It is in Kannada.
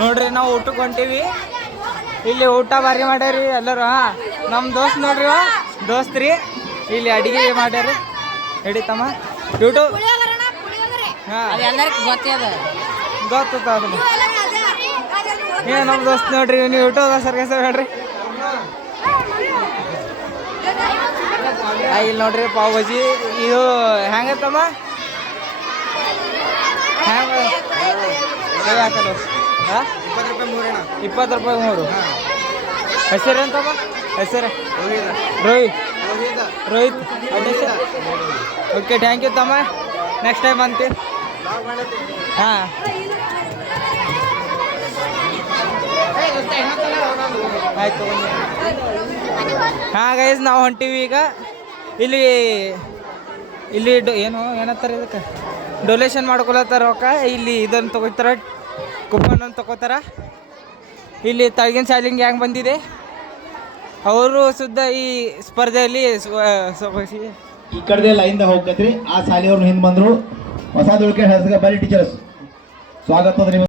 ನೋಡ್ರಿ ನಾವು ಊಟಕ್ಕೆ ಹೊಂಟೀವಿ. ಇಲ್ಲಿ ಊಟ ಭಾರಿ ಮಾಡ್ಯಾರಿ ಎಲ್ಲರೂ. ನಮ್ಮ ದೋಸ್ತ್ ನೋಡ್ರಿ, ದೋಸ್ತ್ರಿ ಇಲ್ಲಿ ಅಡಿಗೆ ಮಾಡ್ಯಾರಿ. ಹಿಡಿತಮ್ಮ ಯೂಟ್ಯೂಬ್ ಗೊತ್ತ ನಮ್ಮ ದೋಸ್ತ್ ನೋಡ್ರಿ, ನೀವು ಯೂಟ್ಯೂಬ್ ಸರ್ಕಸ್ ಹೇಳ್ರಿ. ಇಲ್ಲಿ ನೋಡ್ರಿ ಪಾವ್ ಭಾಜಿ ಇದು ಹೆಂಗತ್ತಮ್ಮ, ಹೆಂಗ ಹಾಕಲು 20 ರೂಪಾಯಿ 3. ಹೆಸರು ಅಂತಮ್ಮ? ಹೆಸರು ರೋಹಿತ್. ಓಕೆ, ಥ್ಯಾಂಕ್ ಯು ತಮ್ಮ. ನೆಕ್ಸ್ಟ್ ಟೈಮ್ ಅಂತೀವಿ. ಹಾಂ ಆಯ್ತು. ಹಾಂ ಗೈಸ್, ನಾವು ಹೊಂಟೀವಿ ಈಗ. ಇಲ್ಲಿ ಏನತ್ತಾರೆ ಇದಕ್ಕೆ ಡೊನೇಷನ್ ಮಾಡ್ಕೊಳತ್ತಾರ ರೊಕ್ಕ. ಇಲ್ಲಿ ಇದನ್ನು ತೊಗೋತಾರ, ಕೂಪನ್ ಅನ್ನು ತೊಗೋತಾರ. ಇಲ್ಲಿ ತಳಗಿನ ಶಾಲಿಂಗ್ ಗ್ಯಾಂಗ್ ಬಂದಿದೆ, ಅವರು ಸುದ್ದ ಈ ಸ್ಪರ್ಧೆಯಲ್ಲಿ ಈ ಕಡೆ ಲೈನ್ದಾಗ ಹೋಗ್ತೈತ್ರಿ. ಆ ಶಾಲೆಯವ್ರು ಹಿಂದೆ ಬಂದರು. ಹೊಸ ದುಡ್ಕೆ ಹೆಸಗ ಬರೀ ಟೀಚರ್ಸ್ ಸ್ವಾಗತ.